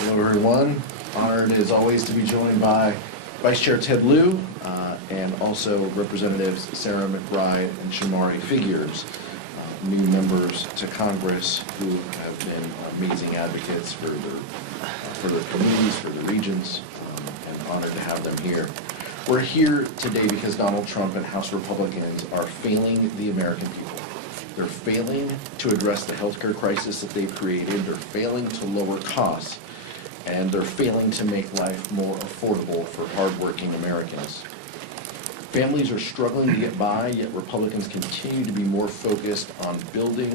Hello, everyone. Honored, as always, to be joined by Vice Chair Ted Lieu and also Representatives Sarah McBride and Shamari Figures, new members to Congress who have been amazing advocates for their communities, for the regions, and honored to have them here. We're here today because Donald Trump and House Republicans are failing the American people. They're failing to address the healthcare crisis that they've created. They're failing to lower costs, and they're failing to make life more affordable for hardworking Americans. Families are struggling to get by, yet Republicans continue to be more focused on building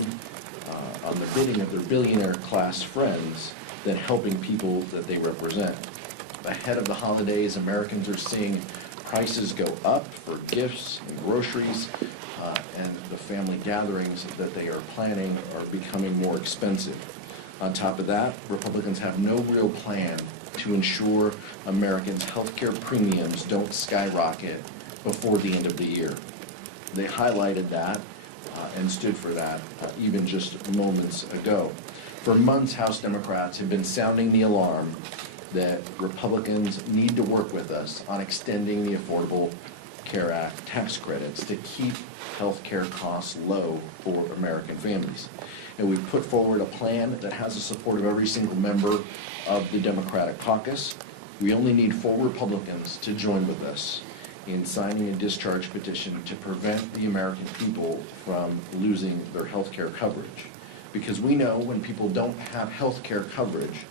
on the bidding of their billionaire class friends than helping people that they represent. Ahead of the holidays, Americans are seeing prices go up for gifts and groceries, and the family gatherings that they are planning are becoming more expensive. On top of that, Republicans have no real plan to ensure Americans' health care premiums don't skyrocket before the end of the year. They highlighted that and stood for that even just moments ago. For months, House Democrats have been sounding the alarm that Republicans need to work with us on extending the Affordable Care Act tax credits to keep health care costs low for American families. And we've put forward a plan that has the support of every single member of the Democratic caucus. We only need 4 Republicans to join with us in signing a discharge petition to prevent the American people from losing their health care coverage. Because we know when people don't have health care coverage,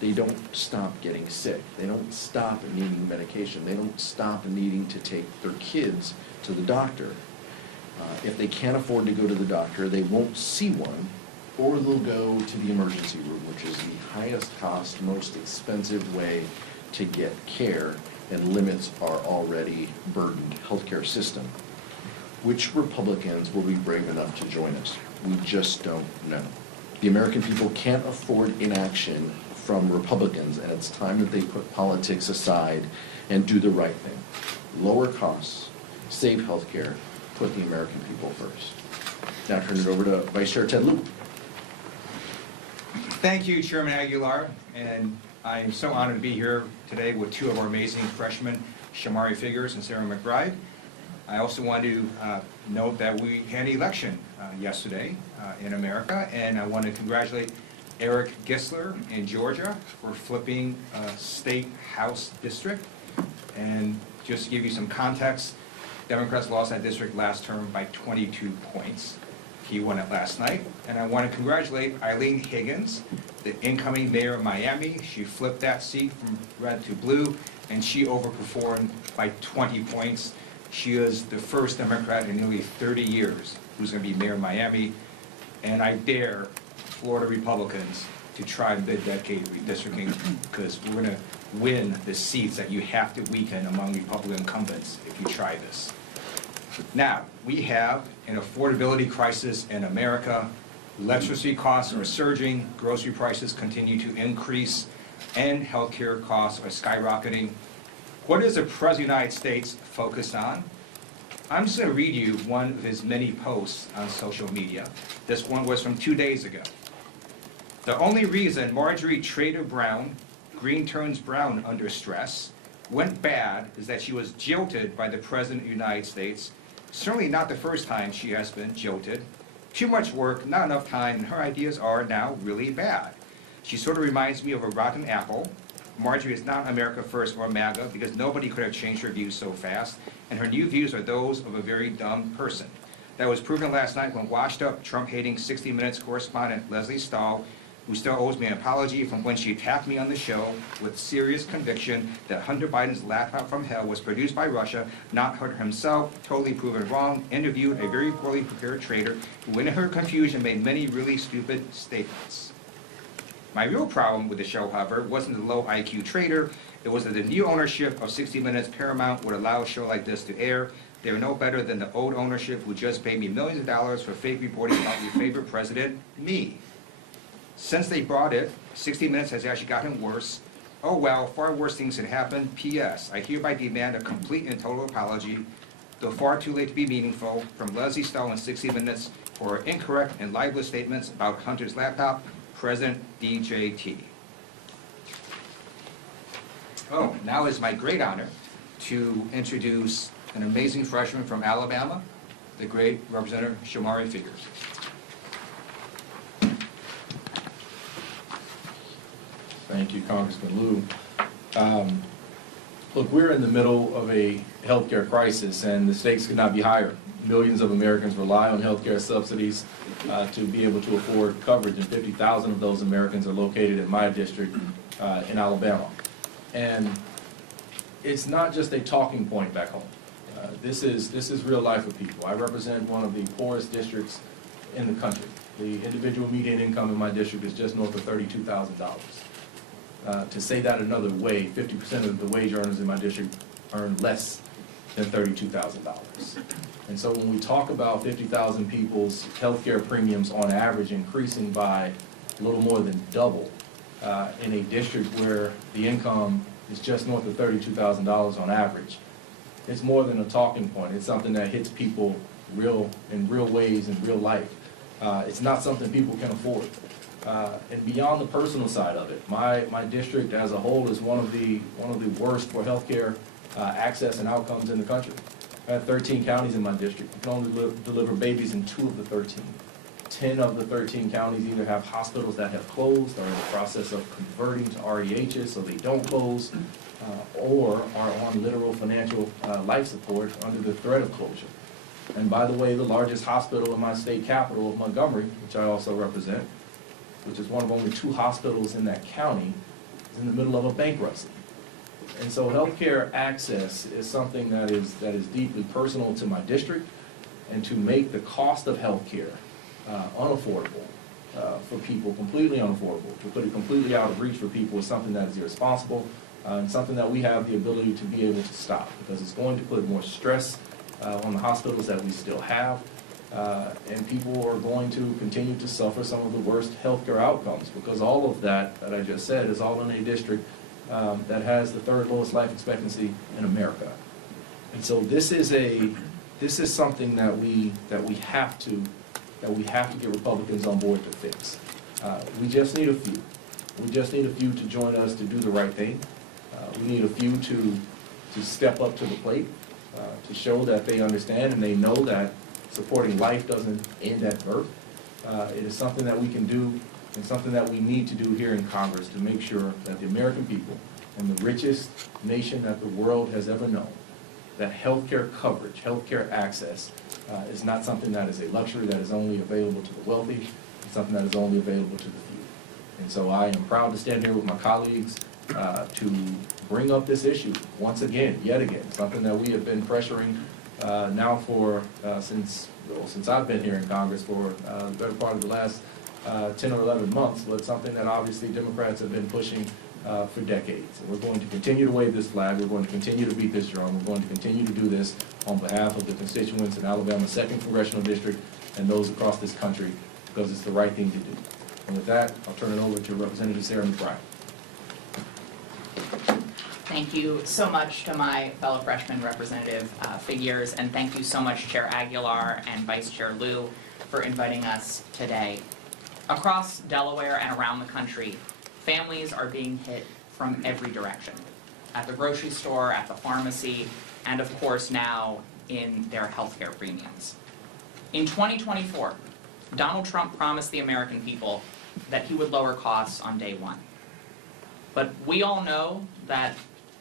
they don't stop getting sick. They don't stop needing medication. They don't stop needing to take their kids to the doctor. If they can't afford to go to the doctor, they won't see one, or they'll go to the emergency room, which is the highest cost, most expensive way to get care and limits our already burdened healthcare system. Which Republicans will be brave enough to join us? We just don't know. The American people can't afford inaction from Republicans, and it's time that they put politics aside and do the right thing. Lower costs, save health care, put the American people first. Now I turn it over to Vice Chair Ted Lieu. Thank you, Chairman Aguilar, and I'm so honored to be here today with 2 of our amazing freshmen, Shamari Figures and Sarah McBride. I also want to note that we had an election yesterday in America, and I want to congratulate Eric Gissler in Georgia for flipping a state house district. And just to give you some context, Democrats lost that district last term by 22 points. He won it last night. And I want to congratulate Eileen Higgins, the incoming mayor of Miami. She flipped that seat from red to blue, and she overperformed by 20 points. She is the first Democrat in nearly 30 years who's going to be mayor of Miami. And I dare Florida Republicans to try mid-decade redistricting, because we're going to win the seats that you have to weaken among Republican incumbents if you try this. Now, we have an affordability crisis in America. Electricity costs are surging, grocery prices continue to increase, and healthcare costs are skyrocketing. What is the President of the United States focused on? I'm just going to read you one of his many posts on social media. This one was from 2 days ago. The only reason Marjorie Trader Brown, green turns brown under stress, went bad is that she was jilted by the President of the United States. Certainly not the first time she has been jilted. Too much work, not enough time, and her ideas are now really bad. She sort of reminds me of a rotten apple. Marjorie is not America First or MAGA because nobody could have changed her views so fast, and her new views are those of a very dumb person. That was proven last night when washed-up, Trump-hating 60 Minutes correspondent Leslie Stahl, who still owes me an apology from when she attacked me on the show with serious conviction that Hunter Biden's laptop from hell was produced by Russia, not Hunter himself, totally proven wrong, interviewed a very poorly prepared traitor who in her confusion made many really stupid statements. My real problem with the show, however, wasn't the low IQ traitor. It was that the new ownership of 60 Minutes Paramount would allow a show like this to air. They are no better than the old ownership who just paid me millions of dollars for fake reporting about your favorite president, me. Since they bought it, 60 Minutes has actually gotten worse. Oh well, far worse things had happened. P.S. I hereby demand a complete and total apology, though far too late to be meaningful, from Leslie Stahl in 60 Minutes for incorrect and libelous statements about Hunter's laptop, President DJT. Oh, now it's my great honor to introduce an amazing freshman from Alabama, the great Representative Shamari Figures. Thank you, Congressman Liu. Look, we're in the middle of a healthcare crisis, and the stakes could not be higher. Millions of Americans rely on healthcare subsidies to be able to afford coverage, and 50,000 of those Americans are located in my district in Alabama. And it's not just a talking point back home. This is real life for people. I represent one of the poorest districts in the country. The individual median income in my district is just north of $32,000. To say that another way, 50% of the wage earners in my district earn less than $32,000. And so when we talk about 50,000 people's healthcare premiums on average increasing by a little more than double in a district where the income is just north of $32,000 on average, it's more than a talking point. It's something that hits people in real ways in real life. It's not something people can afford. And beyond the personal side of it, my district as a whole is one of the worst for healthcare access and outcomes in the country. I have 13 counties in my district. We can only deliver babies in 2 of the 13. 10 of the 13 counties either have hospitals that have closed or are in the process of converting to REHs so they don't close, or are on literal financial life support under the threat of closure. And by the way, the largest hospital in my state capital of Montgomery, which I also represent, which is one of only 2 hospitals in that county, is in the middle of a bankruptcy. And so healthcare access is something that is deeply personal to my district, and to make the cost of healthcare unaffordable for people, completely unaffordable, to put it completely out of reach for people is something that is irresponsible, and something that we have the ability to be able to stop, because it's going to put more stress on the hospitals that we still have, and people are going to continue to suffer some of the worst healthcare outcomes, because all of that I just said is all in a district that has the 3rd lowest life expectancy in America. And so this is something that we have to get Republicans on board to fix. We just need a few. We just need a few to join us to do the right thing. We need a few to step up to the plate, to show that they understand and they know that supporting life doesn't end at birth. It is something that we can do, and something that we need to do here in Congress to make sure that the American people, in the richest nation that the world has ever known, that healthcare coverage, healthcare access is not something that is a luxury that is only available to the wealthy. It's something that is only available to the few. And so I am proud to stand here with my colleagues to bring up this issue once again, yet again, something that we have been pressuring now for since I've been here in Congress for the better part of the last 10 or 11 months, but something that obviously Democrats have been pushing for decades. And we're going to continue to wave this flag. We're going to continue to beat this drum. We're going to continue to do this on behalf of the constituents in Alabama's 2nd Congressional District and those across this country, because it's the right thing to do. And with that, I'll turn it over to Representative Sarah McBride. Thank you so much to my fellow freshman Representative Figures, and thank you so much Chair Aguilar and Vice Chair Liu for inviting us today. Across Delaware and around the country, families are being hit from every direction. At the grocery store, at the pharmacy, and of course now in their healthcare premiums. In 2024, Donald Trump promised the American people that he would lower costs on day one. But we all know that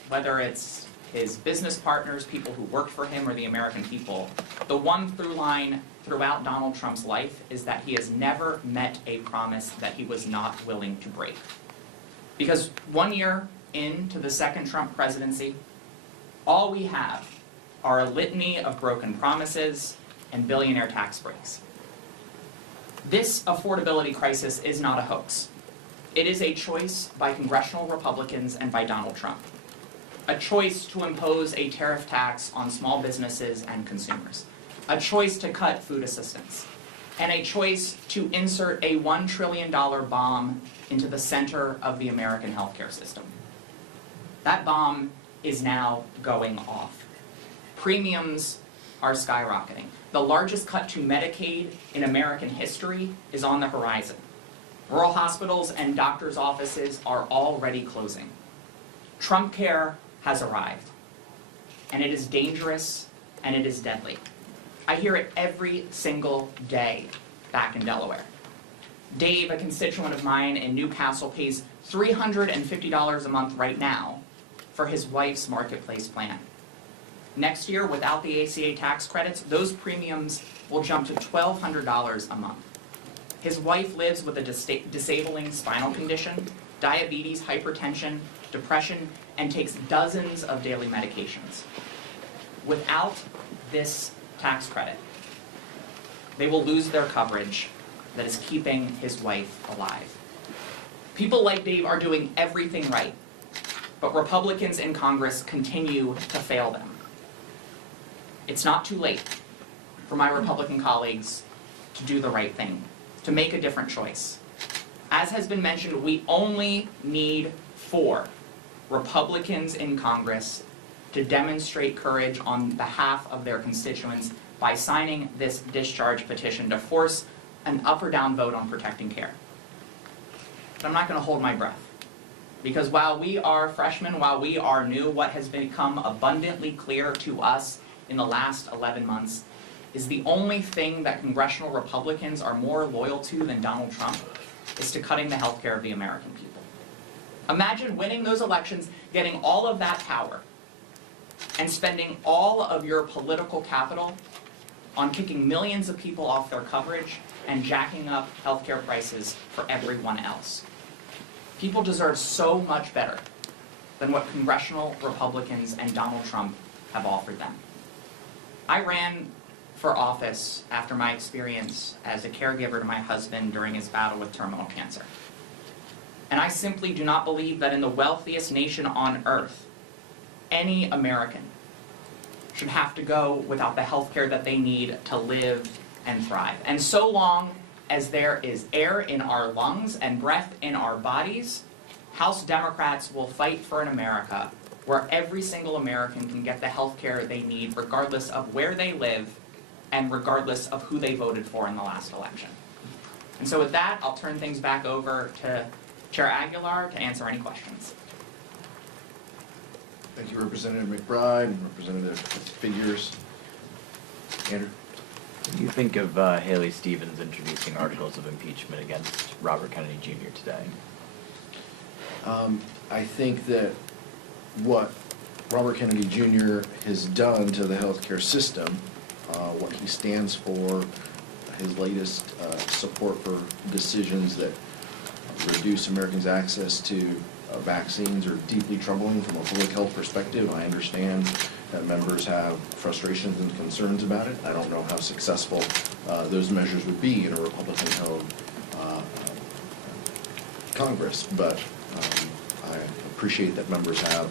whether it's his business partners, people who worked for him, or the American people, the one through line throughout Donald Trump's life is that he has never met a promise that he was not willing to break. Because 1 year into the 2nd Trump presidency, all we have are a litany of broken promises and billionaire tax breaks. This affordability crisis is not a hoax. It is a choice by congressional Republicans and by Donald Trump. A choice to impose a tariff tax on small businesses and consumers. A choice to cut food assistance. And a choice to insert a $1 trillion bomb into the center of the American healthcare system. That bomb is now going off. Premiums are skyrocketing. The largest cut to Medicaid in American history is on the horizon. Rural hospitals and doctors' offices are already closing. Trump care has arrived, and it is dangerous and it is deadly. I hear it every single day back in Delaware. Dave, a constituent of mine in Newcastle, pays $350 a month right now for his wife's marketplace plan. Next year, without the ACA tax credits, those premiums will jump to $1,200 a month. His wife lives with a disabling spinal condition, diabetes, hypertension, depression, and takes dozens of daily medications. Without this tax credit, they will lose their coverage that is keeping his wife alive. People like Dave are doing everything right, but Republicans in Congress continue to fail them. It's not too late for my Republican colleagues to do the right thing, to make a different choice. As has been mentioned, we only need 4 Republicans in Congress to demonstrate courage on behalf of their constituents by signing this discharge petition to force an up or down vote on protecting care. But I'm not going to hold my breath. Because while we are freshmen, while we are new, what has become abundantly clear to us in the last 11 months is the only thing that congressional Republicans are more loyal to than Donald Trump is to cutting the health care of the American people. Imagine winning those elections, getting all of that power, and spending all of your political capital on kicking millions of people off their coverage and jacking up healthcare prices for everyone else. People deserve so much better than what congressional Republicans and Donald Trump have offered them. I ran for office after my experience as a caregiver to my husband during his battle with terminal cancer. And I simply do not believe that in the wealthiest nation on earth, any American should have to go without the health care that they need to live and thrive. And so long as there is air in our lungs and breath in our bodies, House Democrats will fight for an America where every single American can get the health care they need regardless of where they live and regardless of who they voted for in the last election. And so with that, I'll turn things back over to Chair Aguilar to answer any questions. Thank you, Representative McBride and Representative Figures. Andrew? What do you think of Haley Stevens introducing articles of impeachment against Robert Kennedy Jr. today? I think that what Robert Kennedy Jr. has done to the healthcare system, what he stands for, his latest support for decisions that reduce Americans' access to vaccines are deeply troubling from a public health perspective. I understand that members have frustrations and concerns about it. I don't know how successful those measures would be in a Republican-held Congress, but I appreciate that members have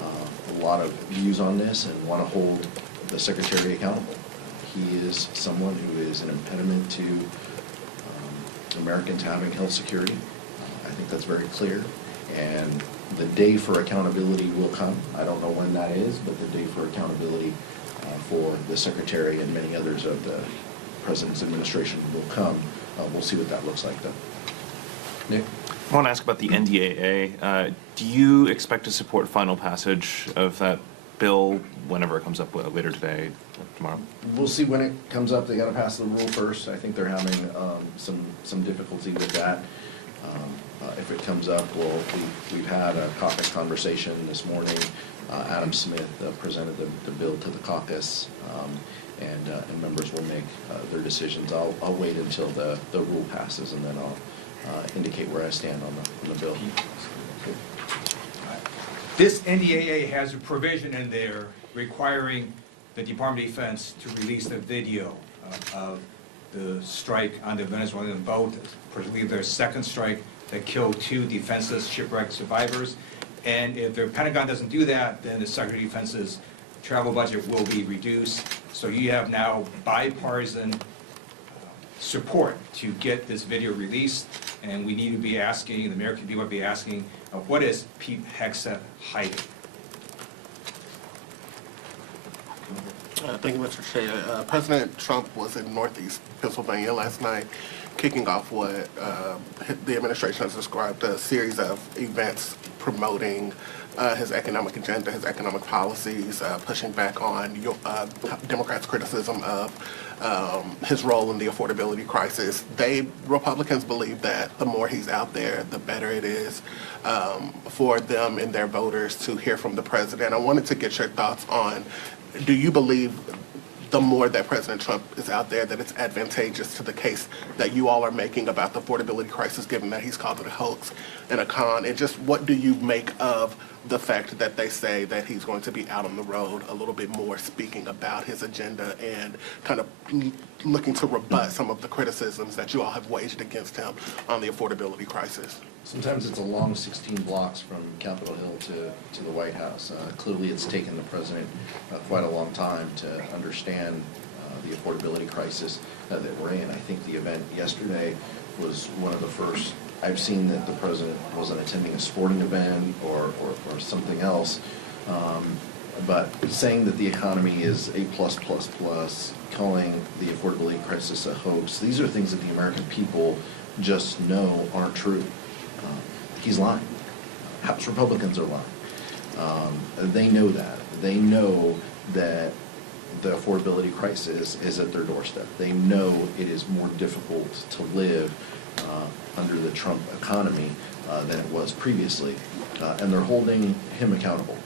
a lot of views on this and want to hold the Secretary accountable. He is someone who is an impediment to Americans having health security. I think that's very clear. And the day for accountability will come. I don't know when that is, but the day for accountability for the Secretary and many others of the President's administration will come. We'll see what that looks like, though. Nick? I want to ask about the NDAA. Do you expect to support final passage of that bill whenever it comes up later today or tomorrow? We'll see when it comes up. They got to pass the rule first. I think they're having some difficulty with that. If it comes up, we've had a caucus conversation this morning. Adam Smith presented the bill to the caucus, and members will make their decisions. I'll wait until the rule passes, and then I'll indicate where I stand on the bill. This NDAA has a provision in there requiring the Department of Defense to release the video of the strike on the Venezuelan boat, I believe their second strike that killed 2 defenseless shipwreck survivors. And if the Pentagon doesn't do that, then the Secretary of Defense's travel budget will be reduced. So you have now bipartisan support to get this video released, and we need to be asking, the American people will be asking, what is Pete Hegseth hiding? Thank you, Mr. Chair. President Trump was in Northeast Pennsylvania last night, kicking off what the administration has described a series of events promoting his economic agenda, his economic policies, pushing back on Democrats' criticism of his role in the affordability crisis. Republicans believe that the more he's out there, the better it is for them and their voters to hear from the president. I wanted to get your thoughts on, do you believe the more that President Trump is out there, that it's advantageous to the case that you all are making about the affordability crisis, given that he's called it a hoax and a con? And just what do you make of the fact that they say that he's going to be out on the road a little bit more, speaking about his agenda and kind of looking to rebut some of the criticisms that you all have waged against him on the affordability crisis? Sometimes it's a long 16 blocks from Capitol Hill to the White House. Clearly, it's taken the president quite a long time to understand the affordability crisis that we're in. I think the event yesterday was one of the first I've seen that the president wasn't attending a sporting event or something else. But saying that the economy is a plus, calling the affordability crisis a hoax, these are things that the American people just know aren't true. He's lying. House Republicans are lying. They know that. They know that the affordability crisis is at their doorstep. They know it is more difficult to live under the Trump economy than it was previously. And they're holding him accountable.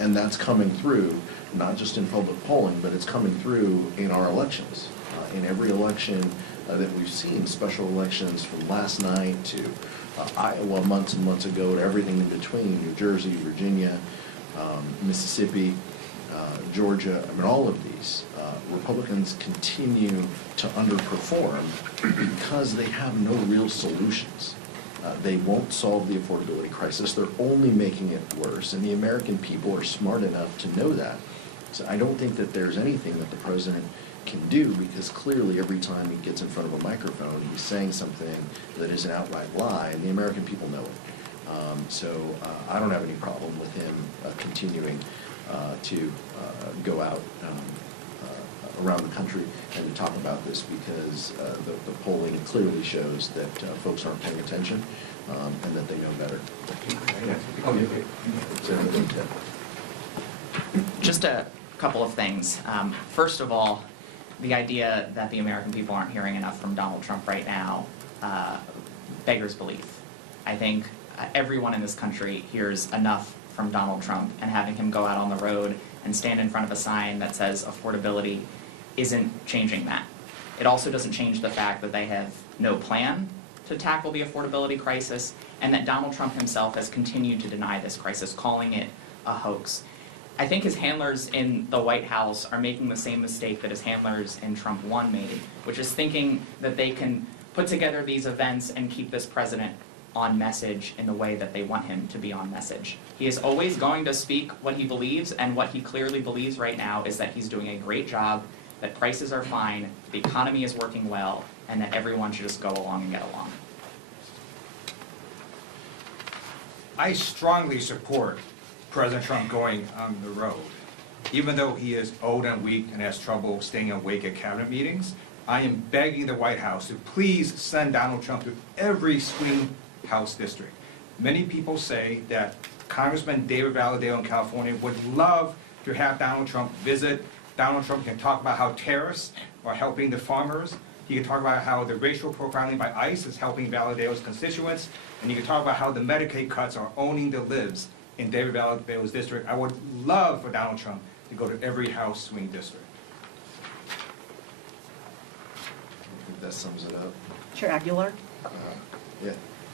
And that's coming through, not just in public polling, but it's coming through in our elections. In every election that we've seen, special elections from last night to Iowa months and months ago, to everything in between, New Jersey, Virginia, Mississippi, Georgia, I mean, all of these, Republicans continue to underperform because they have no real solutions. They won't solve the affordability crisis. They're only making it worse, and the American people are smart enough to know that. So I don't think that there's anything that the president can do, because clearly every time he gets in front of a microphone, he's saying something that is an outright lie, and the American people know it. So I don't have any problem with him continuing to go out around the country and to talk about this, because the polling clearly shows that folks aren't paying attention and that they know better. Just a couple of things. First of all, the idea that the American people aren't hearing enough from Donald Trump right now beggars belief. I think everyone in this country hears enough from Donald Trump, and having him go out on the road and stand in front of a sign that says affordability isn't changing that. It also doesn't change the fact that they have no plan to tackle the affordability crisis, and that Donald Trump himself has continued to deny this crisis, calling it a hoax. I think his handlers in the White House are making the same mistake that his handlers in Trump 1 made, which is thinking that they can put together these events and keep this president on message in the way that they want him to be on message. He is always going to speak what he believes, and what he clearly believes right now is that he's doing a great job, that prices are fine, the economy is working well, and that everyone should just go along and get along. I strongly support President Trump going on the road. Even though he is old and weak and has trouble staying awake at cabinet meetings, I am begging the White House to please send Donald Trump to every swing House district. Many people say that Congressman David Valadao in California would love to have Donald Trump visit. Donald Trump can talk about how terrorists are helping the farmers. He can talk about how the racial profiling by ICE is helping Valadao's constituents. And he can talk about how the Medicaid cuts are owning the libs in David Valadao's district. I would love for Donald Trump to go to every House swing district. I think that sums it up. Chair Aguilar, Yeah.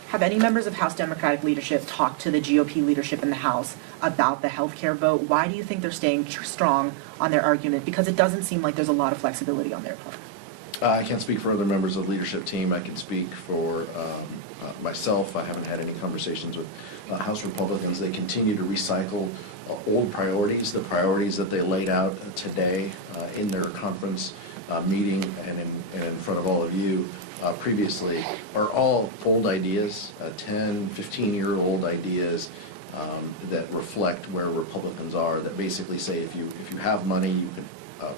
have any members of House Democratic leadership talked to the GOP leadership in the House about the healthcare vote? Why do you think they're staying strong on their argument? Because it doesn't seem like there's a lot of flexibility on their part. I can't speak for other members of the leadership team. I can speak for myself. I haven't had any conversations with House Republicans. They continue to recycle old priorities, the priorities that they laid out today in their conference meeting and in front of all of you previously, are all old ideas, 10, 15-year-old ideas that reflect where Republicans are, that basically say if you have money, you can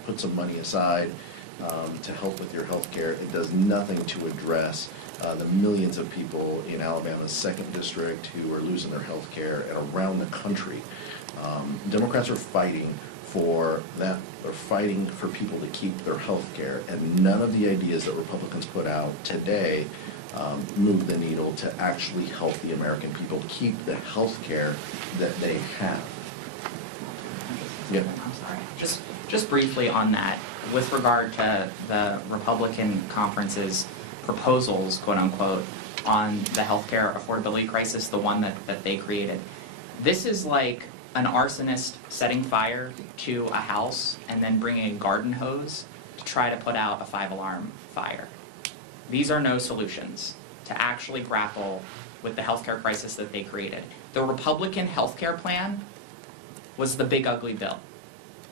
put some money aside to help with your health care. It does nothing to address the millions of people in Alabama's 2nd District who are losing their health care and around the country. Democrats are fighting for that, they're fighting for people to keep their health care, and none of the ideas that Republicans put out today move the needle to actually help the American people keep the health care that they have. Yeah. I'm sorry. Just briefly on that, with regard to the Republican conference's proposals, quote unquote, on the healthcare affordability crisis, the one that they created. This is like an arsonist setting fire to a house and then bringing a garden hose to try to put out a 5-alarm fire. These are no solutions to actually grapple with the healthcare crisis that they created. The Republican healthcare plan was the big ugly bill.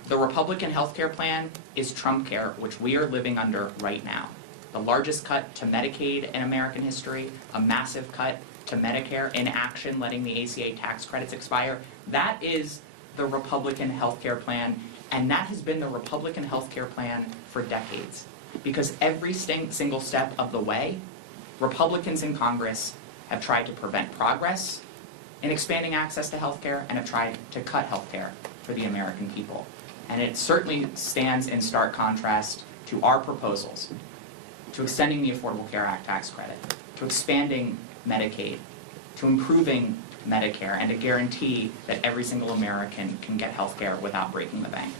The Republican healthcare plan is Trump care, which we are living under right now. The largest cut to Medicaid in American history, a massive cut to Medicare, inaction, letting the ACA tax credits expire. That is the Republican healthcare plan, and that has been the Republican healthcare plan for decades. Because every single step of the way, Republicans in Congress have tried to prevent progress in expanding access to healthcare and have tried to cut healthcare for the American people. And it certainly stands in stark contrast to our proposals, to extending the Affordable Care Act tax credit, to expanding Medicaid, to improving Medicare, and to guarantee that every single American can get health care without breaking the bank.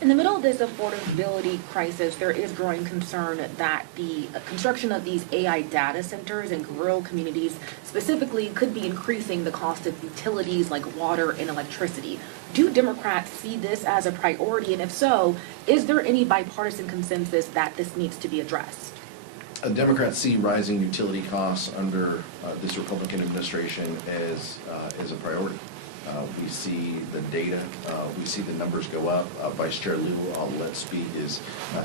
In the middle of this affordability crisis, there is growing concern that the construction of these AI data centers in rural communities specifically could be increasing the cost of utilities like water and electricity. Do Democrats see this as a priority? And if so, is there any bipartisan consensus that this needs to be addressed? Democrats see rising utility costs under this Republican administration as a priority. We see the data, we see the numbers go up. Vice Chair Liu, I'll let speak, is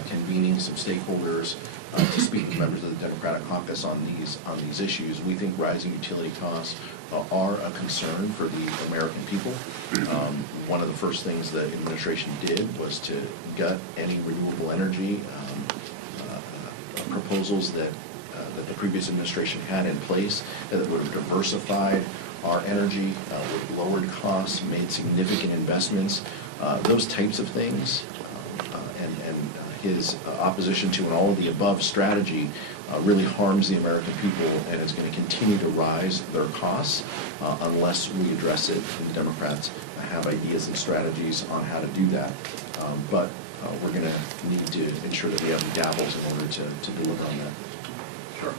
convening some stakeholders to speak with members of the Democratic caucus on these issues. We think rising utility costs are a concern for the American people. One of the first things the administration did was to gut any renewable energy proposals that the previous administration had in place that would have diversified our energy, with lowered costs, made significant investments, those types of things, and his opposition to an all-of-the-above strategy really harms the American people, and is going to continue to rise their costs unless we address it. And the Democrats have ideas and strategies on how to do that, but we're going to need to ensure that we have the gavels in order to deliver on that. Sure.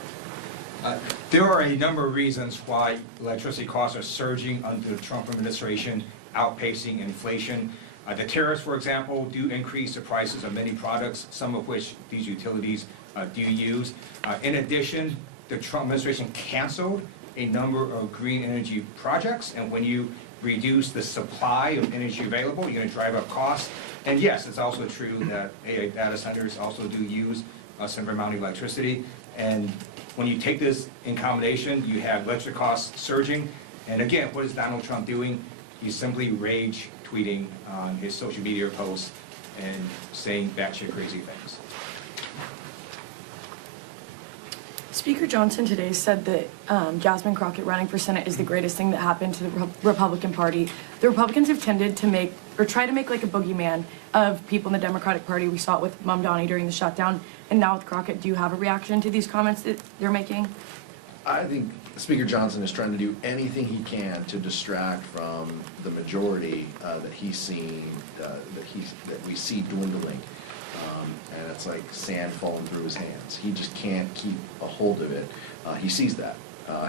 There are a number of reasons why electricity costs are surging under the Trump administration, outpacing inflation. The tariffs, for example, do increase the prices of many products, some of which these utilities do use. In addition, the Trump administration canceled a number of green energy projects, and when you reduce the supply of energy available, you're going to drive up costs. And yes, it's also true that AI data centers also do use a similar amount of electricity. And when you take this in combination, you have electric costs surging. And again, what is Donald Trump doing? He's simply rage tweeting on his social media posts and saying batshit crazy things. Speaker Johnson today said that Jasmine Crockett running for Senate is the greatest thing that happened to the Republican Party. The Republicans have tended to try to make like a boogeyman of people in the Democratic Party. We saw it with Mamdani during the shutdown, and now with Crockett. Do you have a reaction to these comments that they're making? I think Speaker Johnson is trying to do anything he can to distract from the majority that he's seen, that we see dwindling. And it's like sand falling through his hands. He just can't keep a hold of it. He sees that.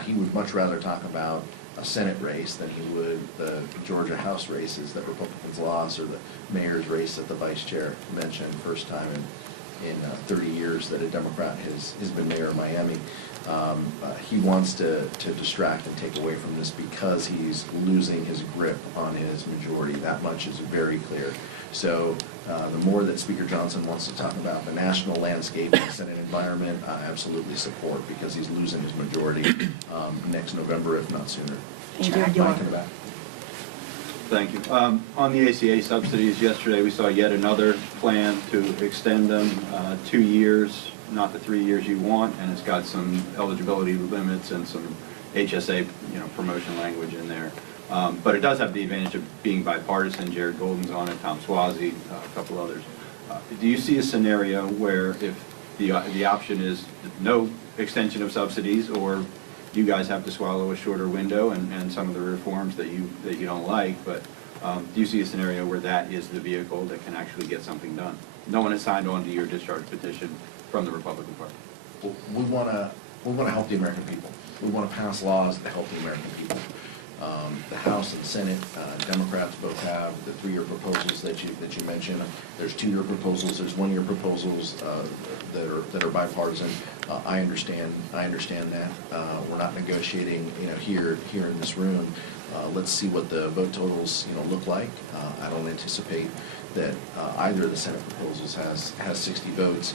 He would much rather talk about a Senate race than he would the Georgia House races that Republicans lost, or the mayor's race that the vice chair mentioned, first time in 30 years that a Democrat has been mayor of Miami. He wants to distract and take away from this because he's losing his grip on his majority. That much is very clear. So the more that Speaker Johnson wants to talk about the national landscape and Senate environment, I absolutely support, because he's losing his majority next November, if not sooner. Thank you. Mike in the back. Thank you. On the ACA subsidies, yesterday we saw yet another plan to extend them 2 years, not the 3 years you want, and it's got some eligibility limits and some HSA, promotion language in there. But it does have the advantage of being bipartisan. Jared Golden's on it, Tom Swazi, a couple others. Do you see a scenario where if the option is no extension of subsidies, or you guys have to swallow a shorter window and some of the reforms that you don't like, but do you see a scenario where that is the vehicle that can actually get something done? No one has signed on to your discharge petition from the Republican Party. Well, we want to help the American people. We want to pass laws that help the American people. The House and Senate, Democrats both have the 3-year proposals that you mentioned. There's 2-year proposals. There's 1-year proposals that are bipartisan. I understand that. We're not negotiating, here in this room. Let's see what the vote totals, look like. I don't anticipate that either of the Senate proposals has 60 votes.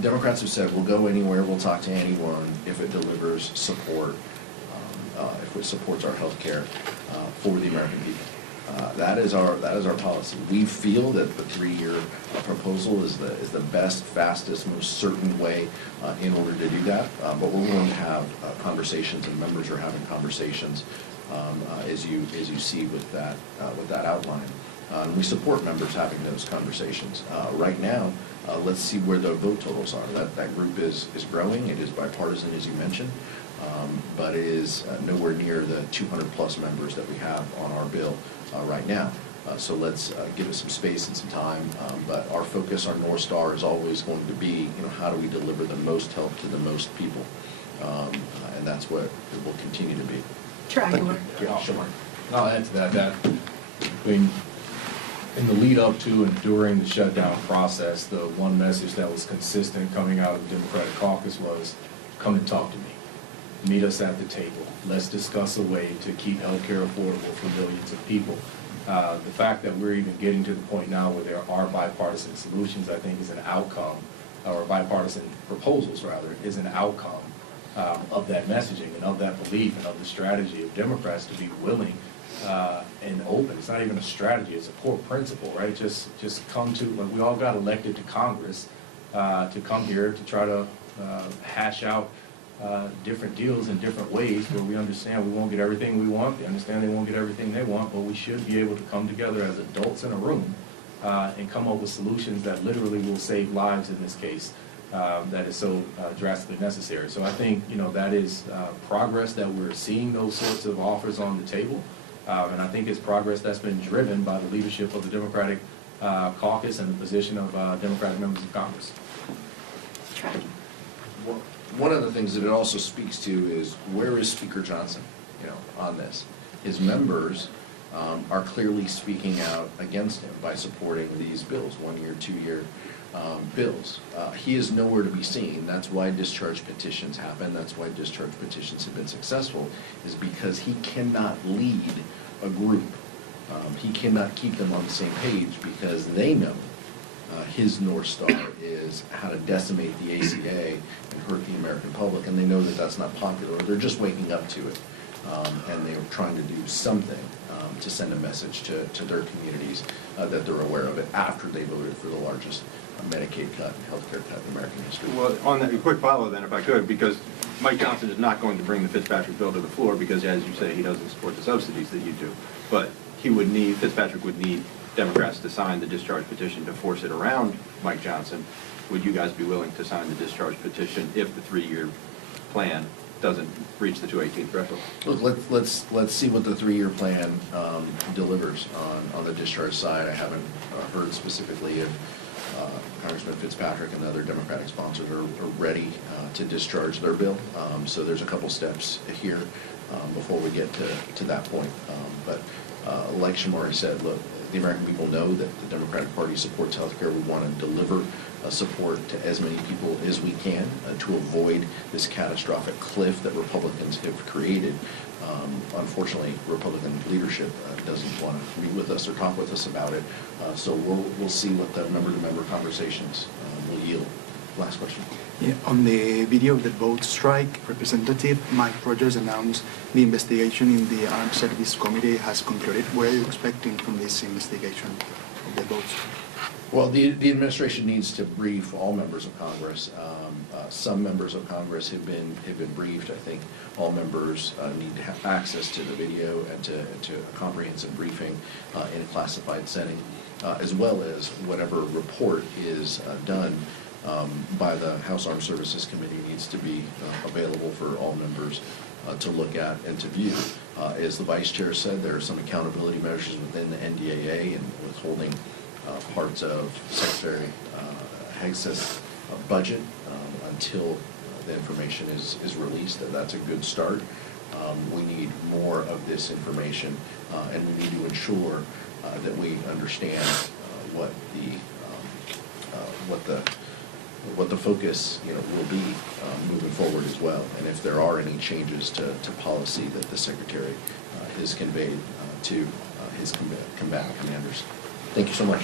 Democrats have said we'll go anywhere, we'll talk to anyone if it delivers support. If it supports our health care for the American people. That is our policy. We feel that the 3-year proposal is the best, fastest, most certain way in order to do that. But we're going to have conversations, and members are having conversations as you see with that outline. We support members having those conversations. Right now, let's see where the vote totals are. That group is growing. It is bipartisan, as you mentioned. But it is nowhere near the 200-plus members that we have on our bill right now. So let's give it some space and some time. But our focus, our North Star, is always going to be, how do we deliver the most help to the most people? And that's what it will continue to be. Chair Aguilar. Yeah, sure. I'll add to that, in the lead up to and during the shutdown process, the one message that was consistent coming out of the Democratic caucus was, come and talk to me. Meet us at the table. Let's discuss a way to keep healthcare affordable for millions of people. The fact that we're even getting to the point now where there are bipartisan solutions, I think, is an outcome, or bipartisan proposals, rather, is an outcome of that messaging and of that belief and of the strategy of Democrats to be willing and open. It's not even a strategy, it's a core principle, right? Just come to, we all got elected to Congress to come here to try to hash out different deals in different ways where we understand we won't get everything we want, we understand they won't get everything they want, but we should be able to come together as adults in a room and come up with solutions that literally will save lives in this case that is so drastically necessary. So I think, that is progress that we're seeing those sorts of offers on the table. And I think it's progress that's been driven by the leadership of the Democratic caucus and the position of Democratic members of Congress. One of the things that it also speaks to is, where is Speaker Johnson, on this? His members are clearly speaking out against him by supporting these bills, 1-year, 2-year bills. He is nowhere to be seen. That's why discharge petitions happen. That's why discharge petitions have been successful, is because he cannot lead a group. He cannot keep them on the same page because they know his North Star is how to decimate the ACA and hurt the American public, and they know that that's not popular. They're just waking up to it, and they're trying to do something to send a message to their communities that they're aware of it after they voted for the largest Medicaid cut and health care cut in American history. Well, on that, a quick follow then, if I could, because Mike Johnson is not going to bring the Fitzpatrick bill to the floor because, as you say, he doesn't support the subsidies that you do. But Fitzpatrick would need Democrats to sign the discharge petition to force it around Mike Johnson. Would you guys be willing to sign the discharge petition if the 3-year plan doesn't reach the 218 threshold? Look, let's see what the 3-year plan delivers on the discharge side. I haven't heard specifically if Congressman Fitzpatrick and the other Democratic sponsors are ready to discharge their bill. So there's a couple steps here before we get to that point. But like Shamari said, look, the American people know that the Democratic Party supports health care. We want to deliver support to as many people as we can to avoid this catastrophic cliff that Republicans have created. Unfortunately, Republican leadership doesn't want to meet with us or talk with us about it. So we'll see what the member-to-member conversations will yield. Last question. Yeah, on the video of the boat strike, Representative Mike Rogers announced the investigation in the Armed Service Committee has concluded. What are you expecting from this investigation of the boat strike? Well, the administration needs to brief all members of Congress. Some members of Congress have been briefed. I think all members need to have access to the video and to a comprehensive briefing in a classified setting, as well as whatever report is done by the House Armed Services Committee needs to be available for all members to look at and to view. As the Vice Chair said, there are some accountability measures within the NDAA and withholding parts of Secretary Hegseth's budget until the information is released. That's a good start. We need more of this information, and we need to ensure that we understand what the focus will be moving forward as well, and if there are any changes to policy that the Secretary has conveyed to his combatant commanders. Thank you so much.